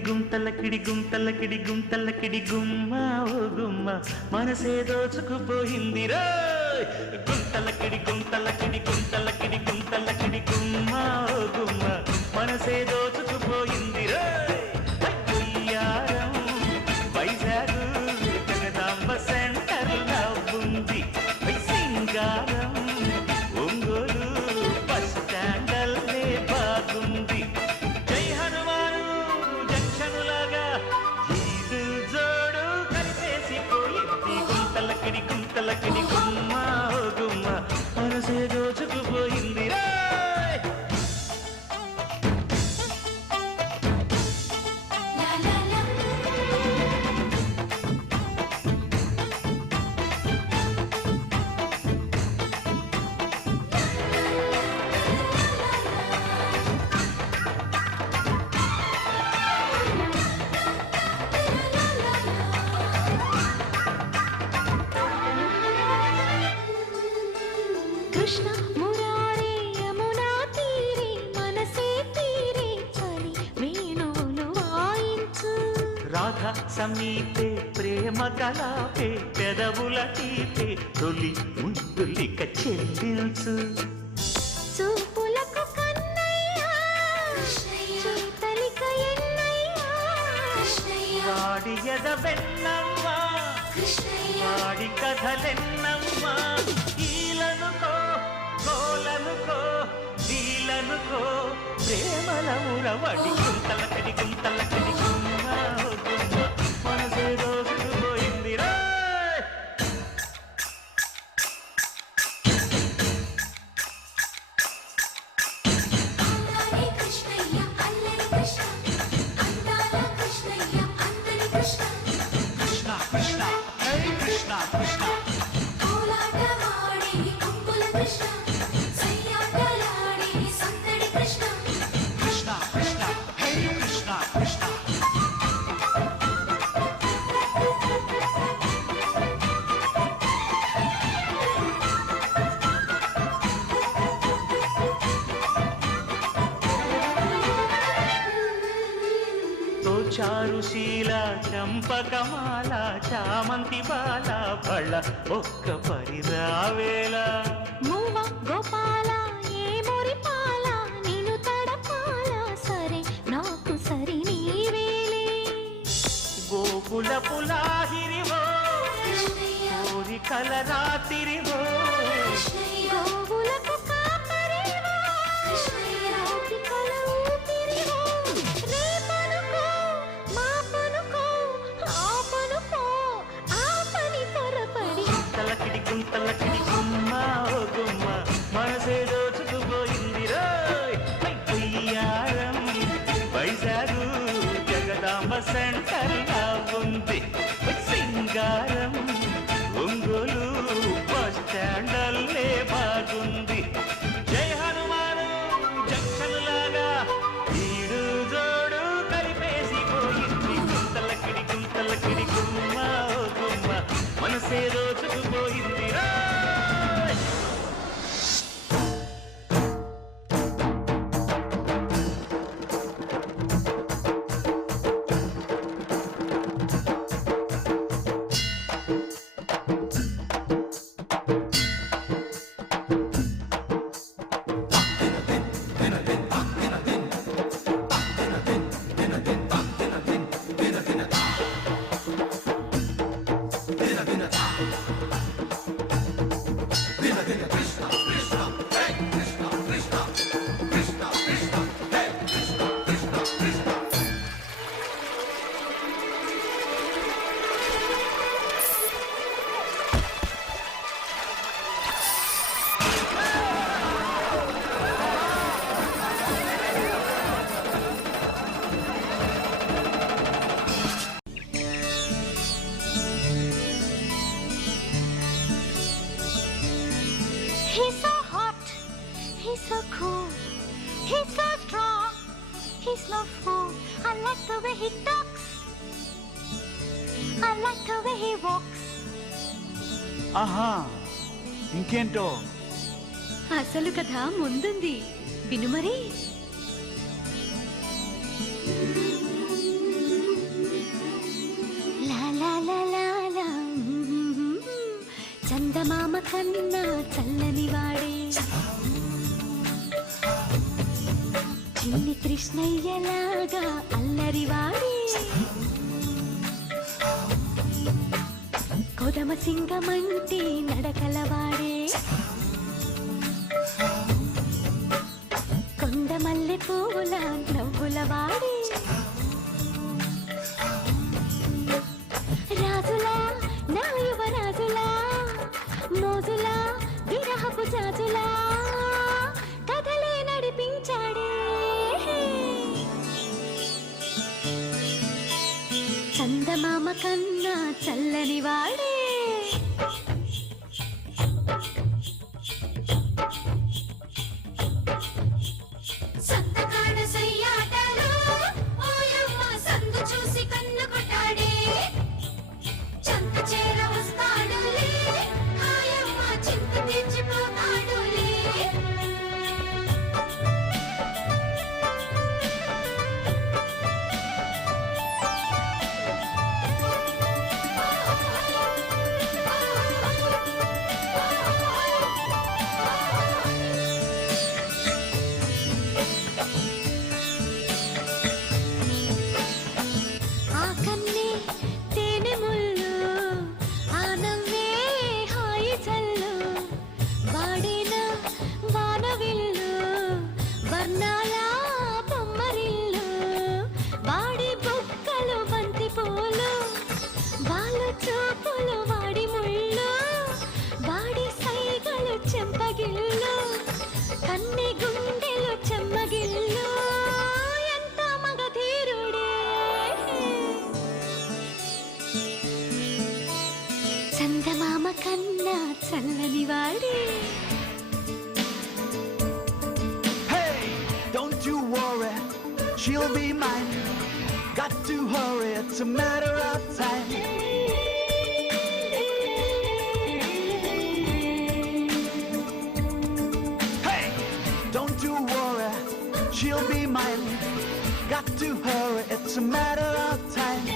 గుంతలకిడి గుమ్మ ఓ గుమ్మ మనసే దోచుకుపోయింది రా గుంతలకిడి గుమ్మ ఓ గుమ్మ మనసే దోచుకుపోయింది రా వైజాగ్ జగదాంబ సెంటర్ లో ఉంది సింగారం ఒంగోలు బస్ స్టాండ్ బాగుంది జై హనుమాను జంక్షన్ లాగా ఈడు జోడు కలిసేసిపోయింది గుంతలకిడి గుమ్మ ఓ గుమ్మ మనసే దోచుకుపోయింది రా సమీపే ప్రేమ కలాపే పెదవుల తీపే తొలి ముద్దులిక చెల్లించు చూపులకు కన్నయ్య కృష్ణయ్య తలిక ఎన్నయ్య కృష్ణయ్య వాడి ఎదవెన్నమ్మ కృష్ణయ్య వాడి కథలెన్నమ్మ ఈలనుకో గోలనుకో నీలనుకో ప్రేమల ఉరవడి గుంతలకిడి మనసే దోచుకుపోయింది రా హరే కృష్ణయ్య అల్లరి కృష్ణ అందాల కృష్ణయ్య అంతరి కృష్ణ కోలాటమాడే కొంగుల కృష్ణ సయ్యాటలాడే సందడి కృష్ణ చారుశీల చంపకమాల చామంతి బాల బళ్ళ ఒక్క పరిరావేళ మూవ గోపాల ఏ మురిపాల నిన్ను తడపాల సరే నాకు సరి నీవేలే గోకుల పులాహిరివో కృష్ణయ్య కోరికల రాత్రివో కృష్ణయ్య పూలకు కాపరివో కృష్ణయ్య పికల ఊపిరివో రేపనుకో మాపనుకో ఆపనుకో ఆపని పొరపడి గుంతలకిడి గుమ్మ ఓ గుమ్మ మనసే దోచుకుపోయింది రోయ్ ఉయ్యారం వైజాగ్ జగదాంబ సెంటర్ లో ఉంది సింగారం ఒంగోలు బస్ స్టాండ్ బాగుంది జై హనుమాను జంక్షన్ లాగా ఈడు జోడు కలిపేసిపోయింది గుంతలకిడి గుమ్మ ఓ గుమ్మ మనసే దోచుకుపోయింది రా He's so hot, he's so cool, he's so strong, he's no fool. I like the way he talks, I like the way he walks. ఆహా ఇంకేంటో అసలు కథ ముందుంది విను మరి కన్నా చల్లని వాడే చిన్ని కృష్ణయ్యలాగా అల్లరి వాడే కొదమ సింగమంటి నడకలవాడే కొండ మల్లె పూల నవ్వుల వాడే రాజులా నా యువరాజులా మోజులా విరహపు జాజులా కథలే నడిపించాడే చందమామ కన్నా చల్లని వాడే సందకాడ సయ్యాటలో ఓయమ్మ సంద చూసి కన్ను కొట్టాడే చంద చేర వస్తాడులే హాయమ్మ చింత తెచ్చిపోతాడులే ఆ కన్నే తేనె ముళ్ళు ఆ నవ్వే హాయి చల్లు వాడిన వానవిల్లు వర్ణాల బొమ్మరిల్లు వాడి బొక్కలు బంతి పూలు వాళ్ళు చూపులు వాడి ముళ్ళు వాడి సైగలు చెంపగిల్లు కన్నె గుండెలు చెమ్మగిల్లు ఎంత మగధీరుడే చందమామ కన్నా చల్లని వాడే Hey, don't you worry, she'll be mine. Got to hurry, it's a matter of time. Hey, don't you worry, she'll be mine. Got to hurry, it's a matter of time.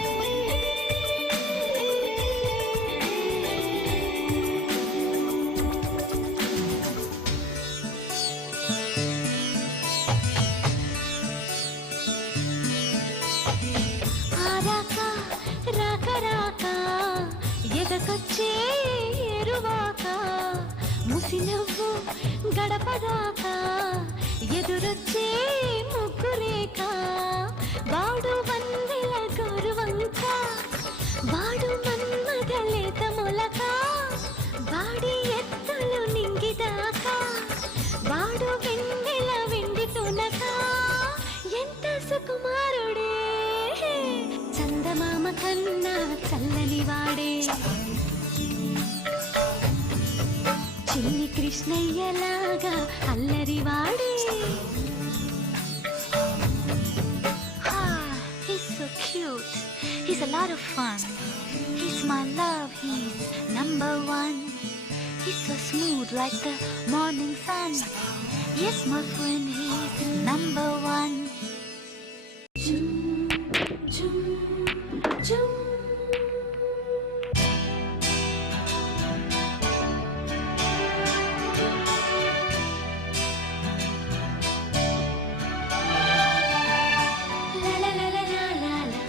ఆరాక రాక రాక ఎదకొచ్చే ఎరువాక ముసినవ్వు గడపదాక ఎదురొచ్చే ముగ్గురేక వాడు వందెల గౌరవంక వాడు మన్మథ లేత మొలక వాడి ఎత్తులు నింగిదాక వాడు వెన్నెల వెండి తునక ఎంత సుకుమారుడే చందమామ కన్నా చల్లని వాడే చిన్ని కృష్ణయ్యలాగా అల్లరి వాడే He's so cute. He's a lot of fun. He's my love. He's number one. He's so smooth like the morning sun. Yes, my friend, he's number one. Chum, chum, chum. La la la la la la la.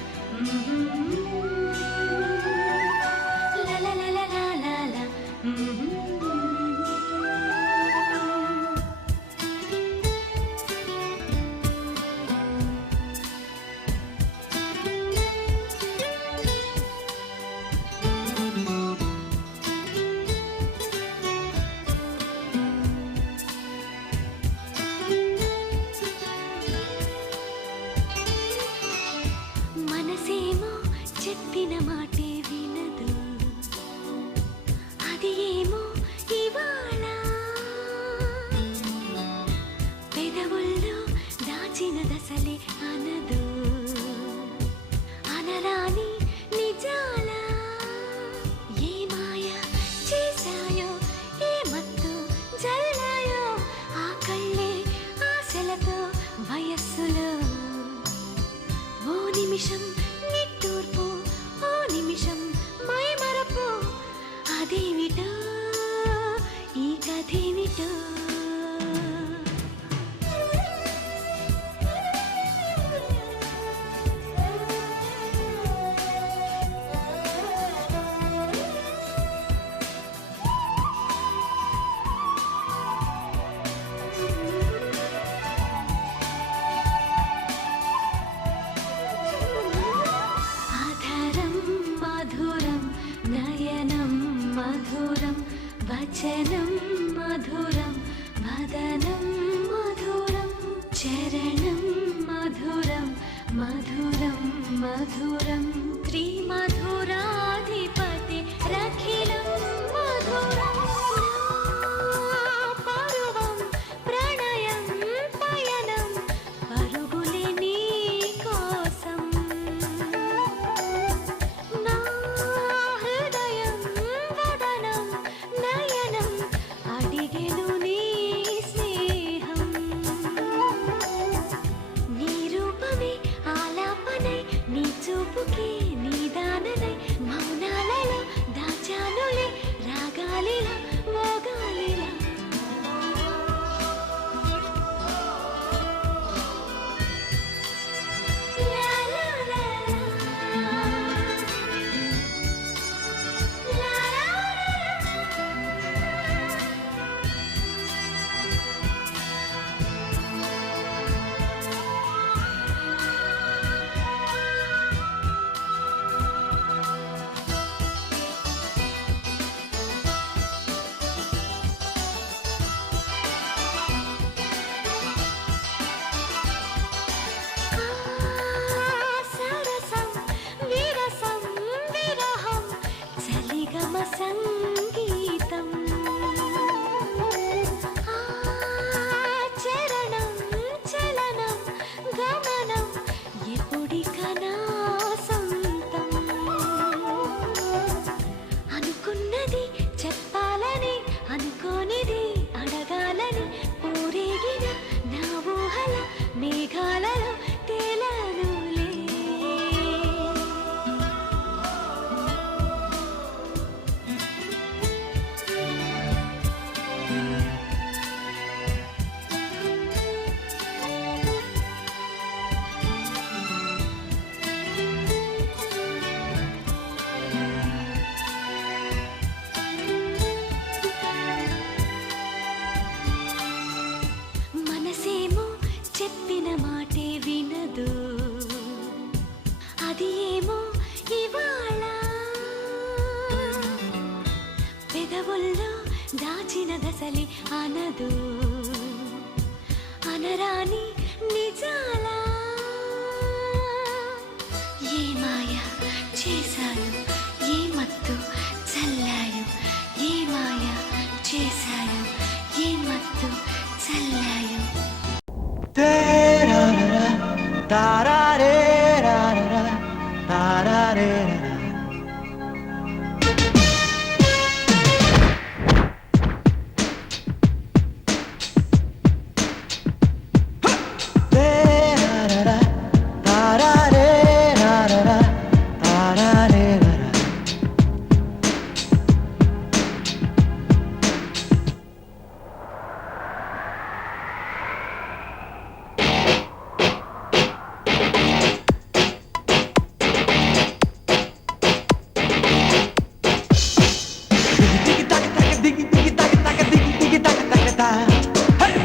La la la la la la la. వదనం మధురం మదనం మధురం చరణం మధురం మధురం మధురం త్రిమధురాధిపతి రఖిలం మధురం పరువం ప్రణయం పయనం పరుగులే నీ కోసం నా హృదయం వదనం నయనం అడిగెను నీ స్నేహం నీ రూపమే ఆలాపనై నీ చూపుకి నీ దాననై మౌనాలలో దాచానులే రాగాలిలా మోగాలిలా సరసం విరసం విరహం చలిగమ సంగీతం చరణం చలనం గమనం ఎప్పుడిక నా సొంతం అనుకున్నది చెప్పాలని అనుకోనిది అడగాలని ఊరేగిన నా ఊహల మేఘాలలో తేలానులే మనసేమో చెప్పిన మాటే వినదు అది ఏమో ఇవాళ పెదవుల్లో దాచిన దశలే అనదు అనరాని నిజాల ఏ మాయ చేశాను ఏ మత్తు చల్లాను ఏ మాయ చేశాను ఏ మత్తు చల్లాను Te-ra-ra-ra, ta-ra-re-ra-ra-ra, ta-ra-re-ra-ra. Te-ra-ra-ra, ta-ra-re-ra-ra-ra, ta-ra-re-ra-ra.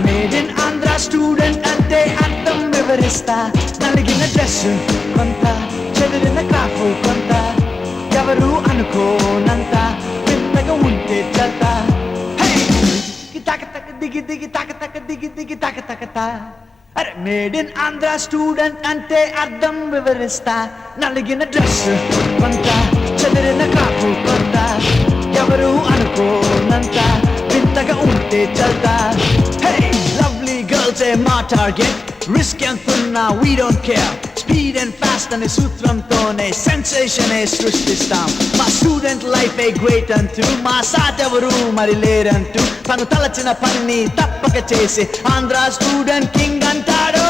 Made in Andhra student అంటే అర్థం వివరిస్తా నలిగిన డ్రెస్ కొంత చెదిరిన క్రాఫ్ కొంత ఎవరు అనుకోనంత వింతగా ఉంటే చల్తా దిగి దిగి తక తక దిగి దిగి తక తకతా అరే మేడ్ ఇన్ ఆంధ్ర స్టూడెంట్ అంటే అర్థం వివరిస్తా నలిగిన డ్రెస్ కొంత చెదిరిన క్రాఫ్ కొంత ఎవరు అనుకోనంత వింతగా ఉంటే చల్తా lovely girls are my target risk enతున్నా we don't care speed and fast అనే సూత్రంతోనే sensation సృష్టిస్తాం మా స్టూడెంట్ లైఫ్ ఏ గ్రేట్ అంటూ మా సాటెవరు మరి లేరంటూ తను తలచిన పనిని తప్పక చేసి ఆంధ్ర స్టూడెంట్ కింగ్ అంటాడు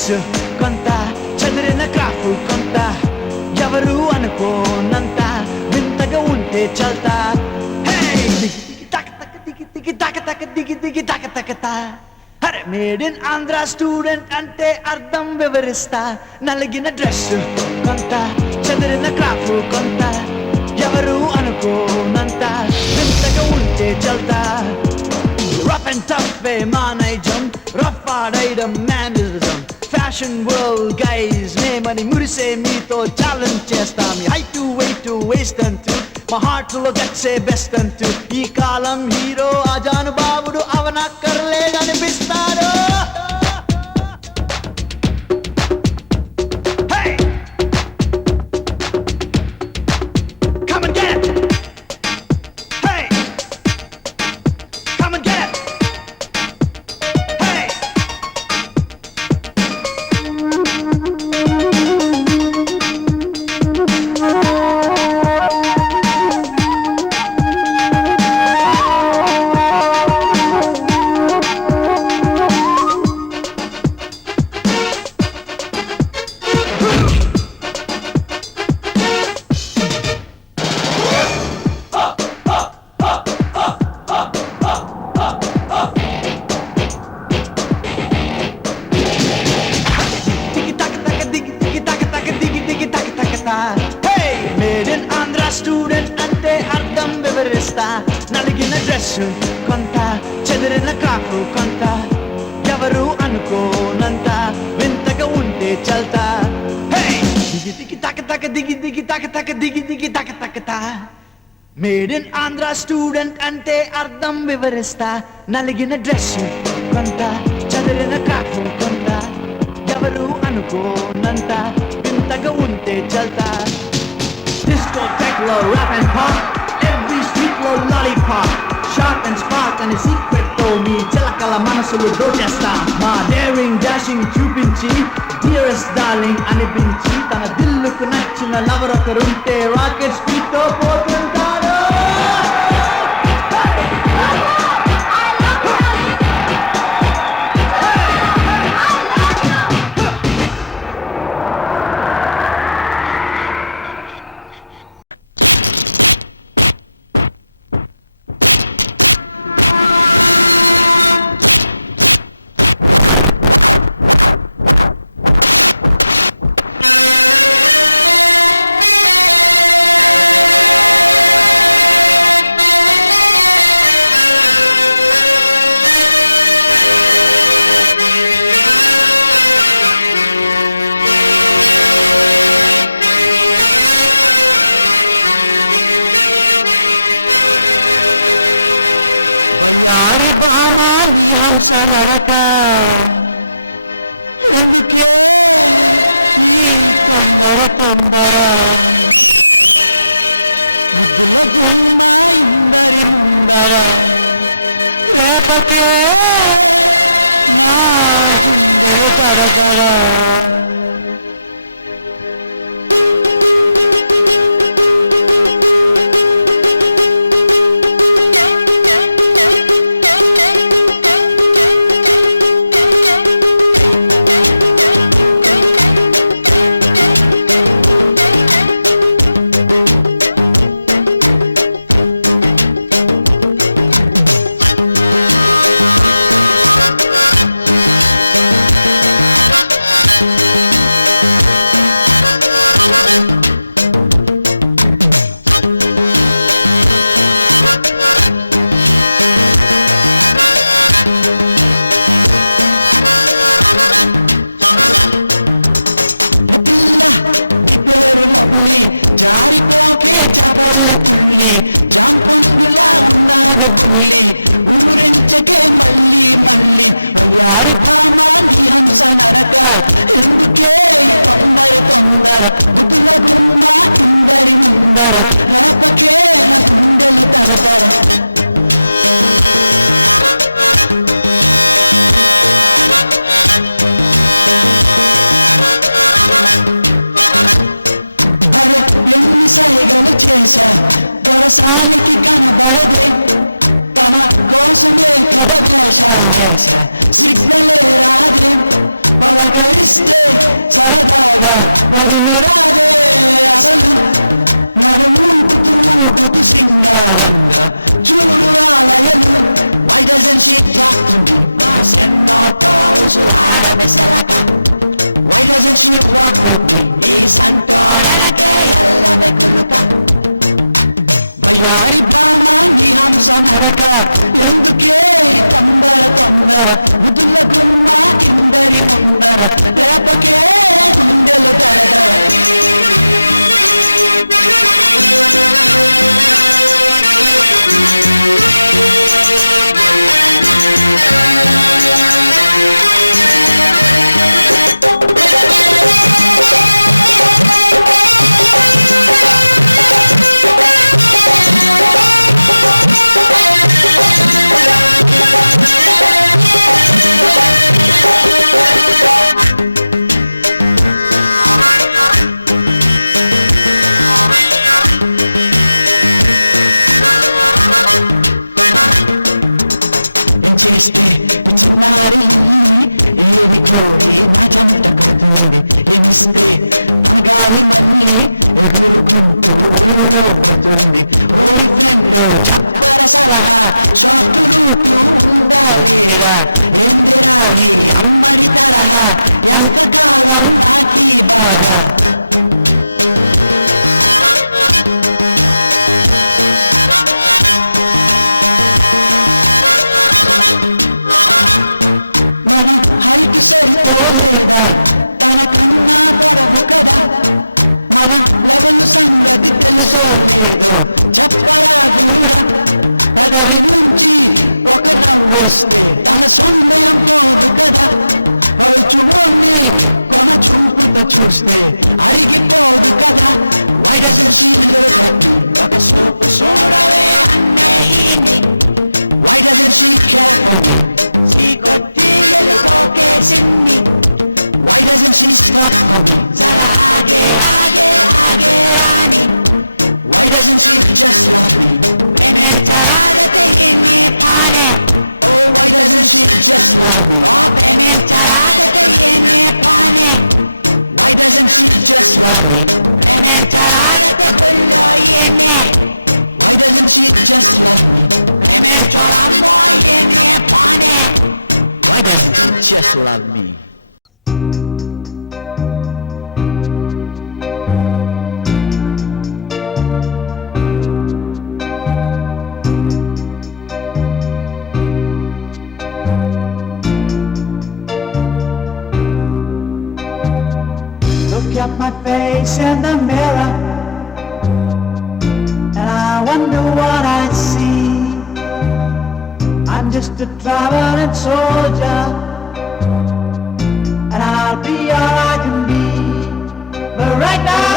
డ్రెస్ కొంత చెదిరిన క్రాఫ్ కొంత ఎవరు అనుకోనంత వింతగా ఉంటే చల్తా అరే మేడ్ ఇన్ ఆంధ్ర స్టూడెంట్ అంటే అర్థం వివరిస్తా నలిగిన డ్రెస్ కొంత చెదిరిన క్రాఫ్ కొంత ఎవరు అనుకోనంత వింతగా ఉంటే చల్తా రఫ్ అండ్ టఫ్ వే మా నైజం రఫ్ ఆడైడం మేనరిజం ఫ్యాషన్ వరల్డ్ గైజ్ నేమని మురిసే మీతో ఛాలెంజ్ చేస్తాం height to weight to waste అంటూ మా హార్ట్ లో గట్సే బెస్ట్ అంటూ ఈ కాలం హీరో అజానుబావుడు అవనక్కర్లేదనిపిస్తాడు మేడ్ ఇన్ ఆంధ్ర స్టూడెంట్ అంటే అర్థం వివరిస్తా నలిగిన డ్రెస్ కొంత చెదిరిన కాకు కొంత ఎవరు అనుకోనంత వింతగా ఉంటే చల్తా దిగి దిగి తక తక దిగి దిగి తక తక దిగి దిగి తక తకతా మేడ్ ఇన్ ఆంధ్ర స్టూడెంట్ అంటే అర్థం వివరిస్తా నలిగిన డ్రెస్ కొంత చెదిరిన కాకు కొంత ఎవరు అనుకోనంత వింతగా ఉంటే చల్తా డిస్కో టెక్లో rap and pop every street లో లాలీపాప్ షార్ట్ అండ్ స్పార్క్ అనే సీక్రెట్ తో మీ చిలకల మనసులు దోచేస్తా మా డేరింగ్ డాషింగ్ చూపించి డియరెస్ట్ డార్లింగ్ అనిపించి తన దిల్లుకు నచ్చిన లవర్ ఒకరుంటే రాకెట్ స్పీడ్ తో పోతుంటారు ఎందుకే ఈ తొందర ముద్దుల గుమ్మ ఇందరి ముందా నా గుండె పడదరా జారిపోకే చబోతుల్లి జాంపంగులా ఉన్నారు పుల్లి ఊరించకే మళ్ళీ మళ్ళీ వయ్యారు భామాని హంస నరక ఎందుకే తొందర బుద్ధుల గుమ్మ ఇందరి ముందర లేపకే నా గుండెలు తడతర సైగలు చేశా దొరసానికి కనబడదే తన కోసమే కథ సిగ్నలే రాదే పలకరిస్తే సరదాగా రాదే అసలు నడుముకుతూ ఊగుతూ సింగారంగా చూడు ఆలయలు. Why doesn't she talk to me? Send out those who are Mesalaka. Why doesn't she walk with me? Santo que ella me coloca. Bayay bamani hamsa naraka. Yanduke tambara tambara. Mudula gumma indari mundara. Repake gundelu dara. చేస్తే చిన్నారి ఏది కోరి నా జంట కడుతుంది. ఎనిస్తే తనగాలి మళ్ళీ ఎగురుకుంటూ ఊరవుతుంది. ఓరి ఫ్రెండ్ చెప్పర సలహా షార్ట్ రూటు ఉండాలిరా. ఎందిరా నీ అమ్మడి తరహా ఎంతకాలం నాకీ బాగా. సరిపోలేదా తన కన్నా పడవు కదా. మన లెవెల్ సంగతి తెలుసో లేదో చెప్పరా దూరం. పదవి నుంచి ఒక నవ్వు వస్తే తన సొందయం పోదు కదా. పరుచుని కొన చూపుతో చూస్తే అరిగిపోదు కదా. Why doesn't she look at me? ఒక సూపు చూడవే అన్నయ్యని. Why doesn't she care for me? చీకొట్టి వెలుగోకేసింది. Why doesn't she stop for me? జరా ఆగే ఆగే ఆగే అని. Why doesn't she just love me? ప్రేమే చాలతే ఏమే పాన. Oh, why doesn't she just love me? Oh, ప్రేమే చాలతే ఏమే పాన. Why doesn't she just love me? ప్రేమే చాలతే గుల్లో ఏమే. Why doesn't she just love me? ప్రేమే చోరమ్మో ఏమే పాన. Why doesn't she just love me? Look at my face in the mirror, and I wonder what I see. I'm just a traveling soldier, and I'll be all I can be. But right now,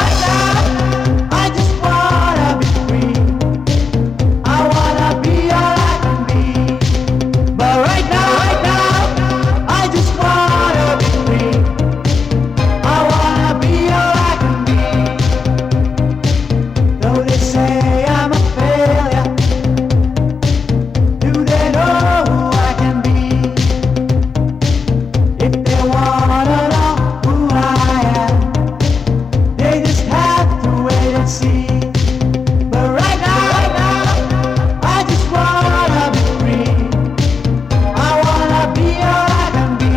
I just wanna be free. I wanna be all I can be. But right now, I just wanna be free. I wanna be all I can be. Though they say I'm a failure, do they know who I can be? If they wanna know who I am, they just have to wait and see. But right now, I just wanna be free. I wanna be all I can be.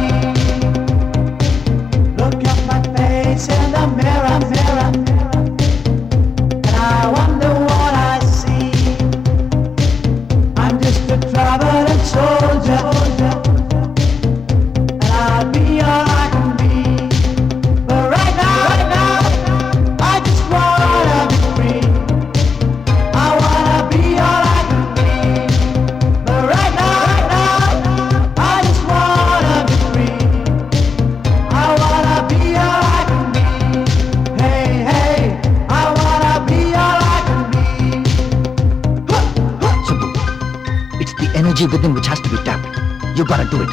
Look at my face in the mirror, and I wonder what I see. I'm just a traveling soldier, and I'll be all I can be. But right now, I just wanna be free. I wanna be all I can be. But right now, I just wanna be free. I wanna be all I can be. Hey, hey, I wanna be all I can be. Simple. It's the energy within which has to be tapped. You gotta do it.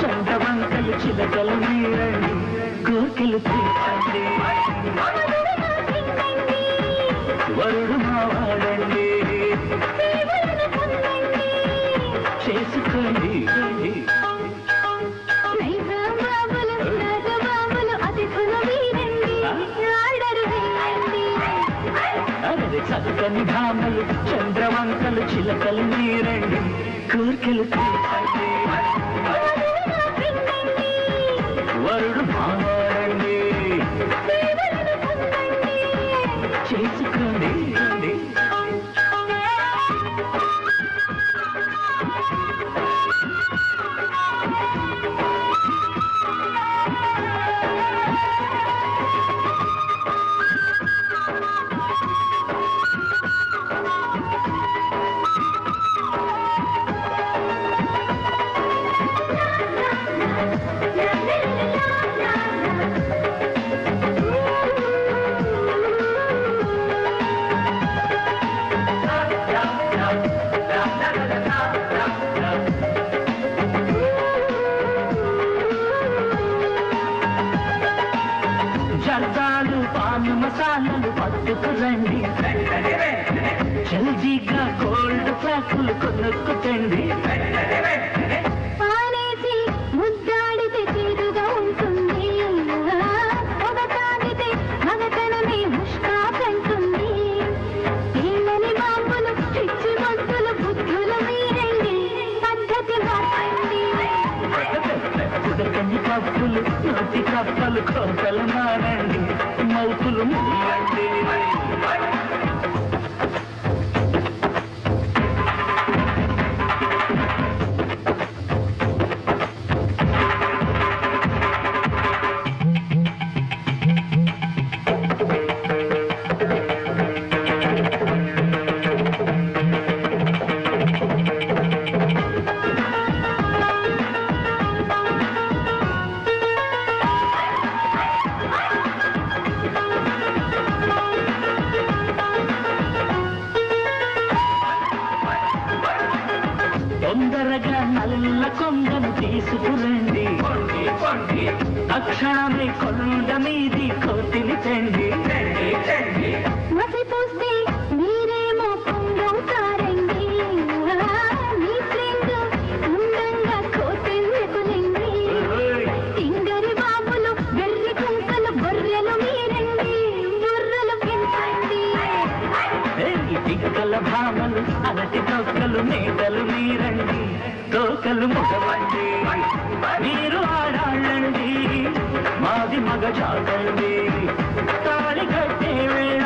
చంద్రవంకలు చిలకలు మీరండి కోర్కెలు తీర్చండి వరుడు మావాడండి చేసుకోండి అదే చక్కని భామలు చంద్రవంకలు చిలకలు మీరండి కోర్కెలు తీర్చండి వరుడు మావాడండి చేసుకోండి జర్దాలు పాను మసాలాలు పట్టుకురండి జల్దీగా కోల్డ్ ఫ్లాకులు కొనుక్కుతండి ముద్దాడితే చేదుగా ఉంటుంది తాగితే మగతనమే ముష్కాకంటుంది ఏమని బాంబులు పిచ్చి మొద్దులు బుద్ధులు మీరండి పద్ధతి మార్చండి కుదరని కప్పులు నోటి కప్పలు కోతలు మారండి మౌతులు మూయండి తొందరగా నల్ల కొంగను తీసుకురండి తక్షణమే కొండ మీది కోతిని తండి మసిపూస్తే మీరేమో పొంగవుతారండి మీ ఫ్రెండ్ అందంగా కోతెందుకులండి సింగరి బాబులు వెర్రి కుంకలు గొర్రెలు మీరండి బుర్రలు పెంచండి టిక్కల భామలు అరటి తొక్కలు మేకలు మీరండి తోకలు ముఖమండి మీరు ఆడాళ్ళండి మాది మగ జాతండి తాళి కట్టే వేళ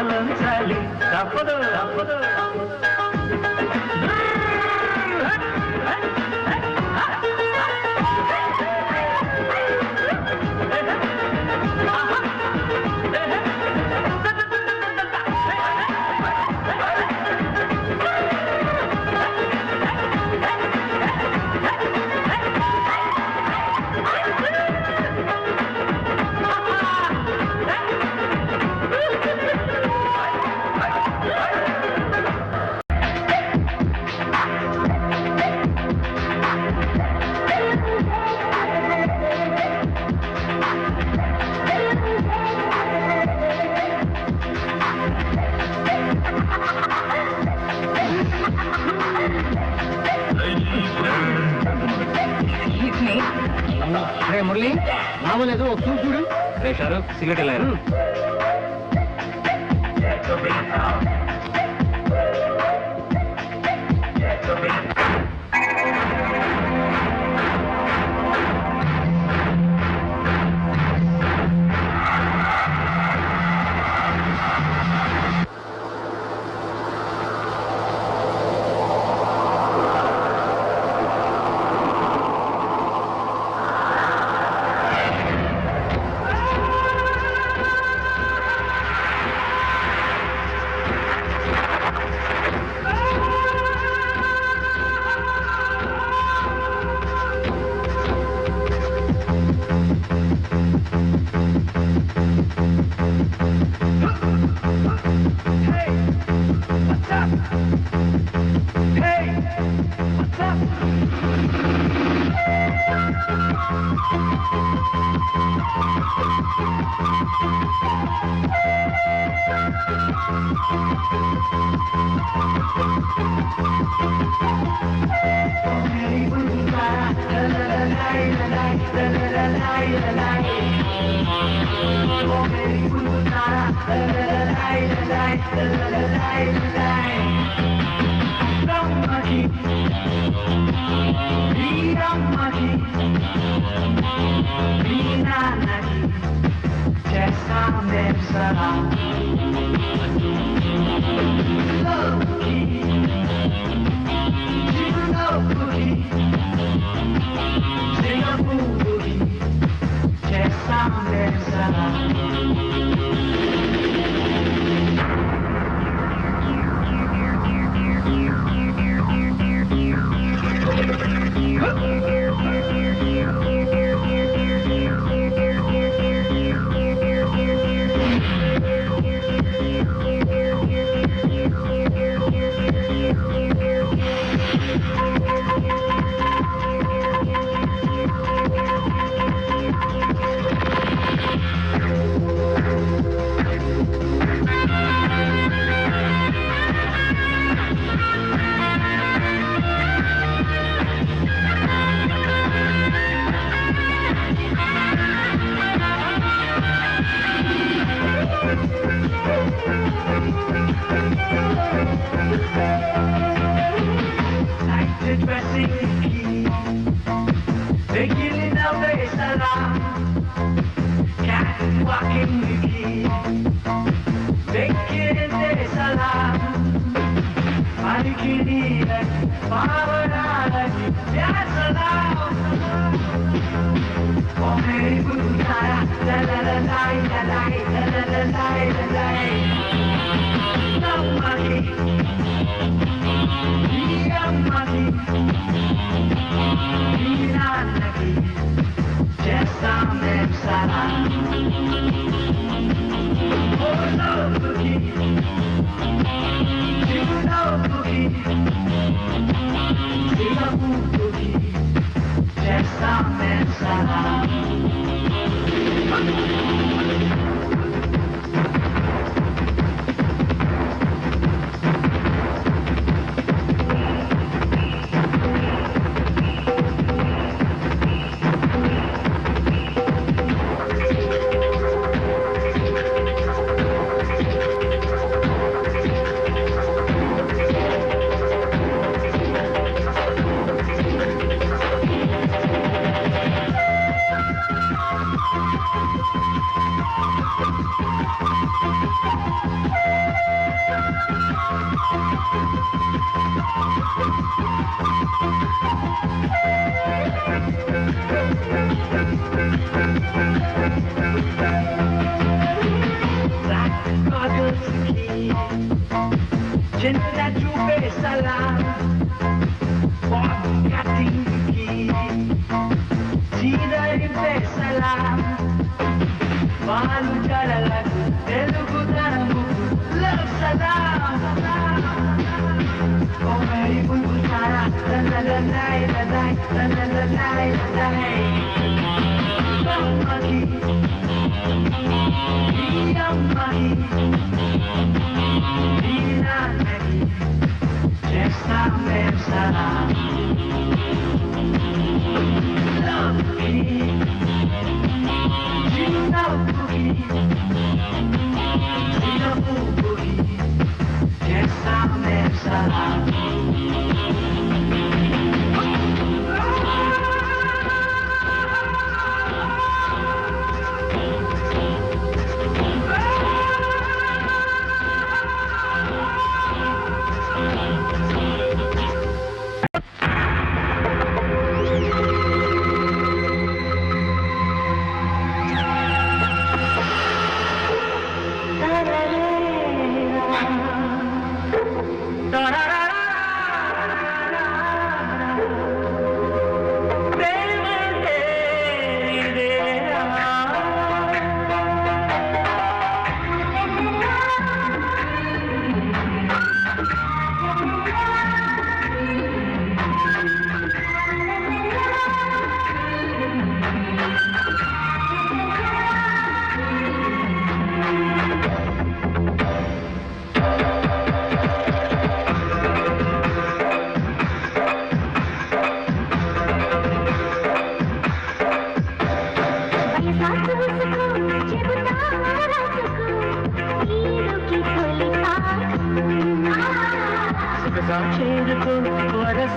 అలంచాలి తప్పదు తప్పదు అరే మురళి రావలేదు ఒక చూడు రేషారు సిగరెట్ వెళ్ళారు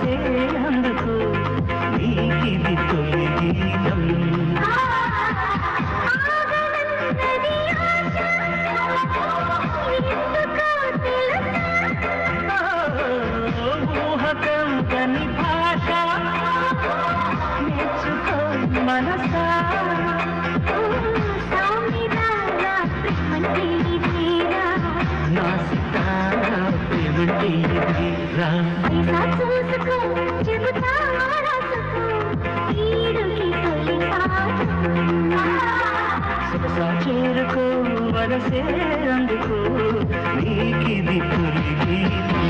మనసే అందుకు నీకిది తొలి గీతం ఊహకందని భాష నేర్చుకో మనసా నా సితారా ప్రేమంటే ఇదిరా సొగసా చేరుకో వరసే అందుకు నీకిది తొలి గీతం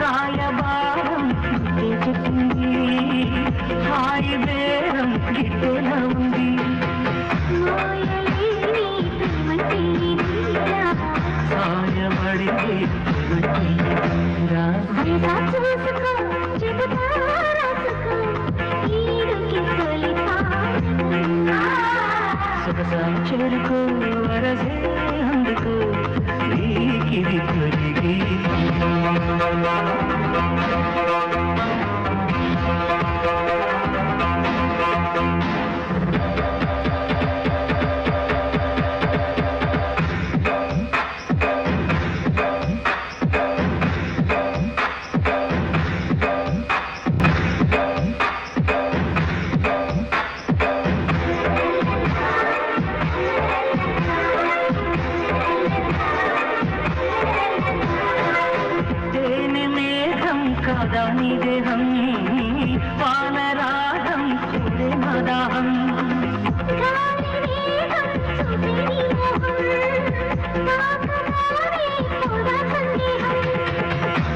రాయబారం చెప్పింది హాయి బేరం గిట్టెలా ఉంది సాయబడితే సొగసా చేరుకో వరసే అందుకు నీకిది తొలి కాదా నీ దేహం వానరాగం చూడే మదాహం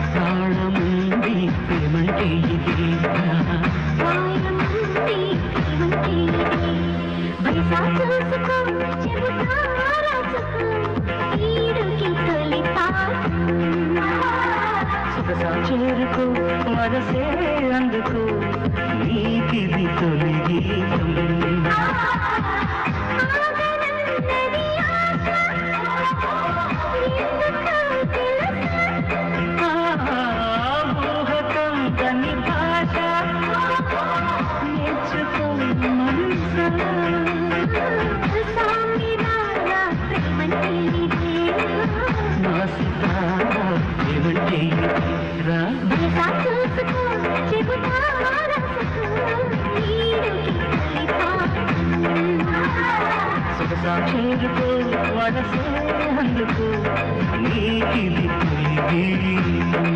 ప్రాణముంది ప్రేమంటే ఇది సొగసా చేరుకో వరసే అందుకు నీకిది తొలి గీతం ఊహకందని భాష నేర్చుకో మనసా నా సితారా ప్రేమంటే ఇదిరా సొగసా చేరుకో వరసే అందుకు నీకిది తొలి గీతం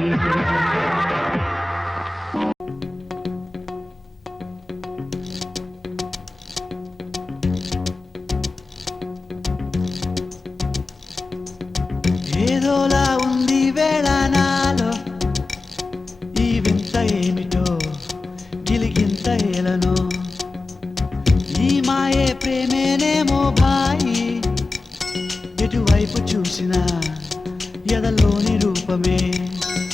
ఏదోలా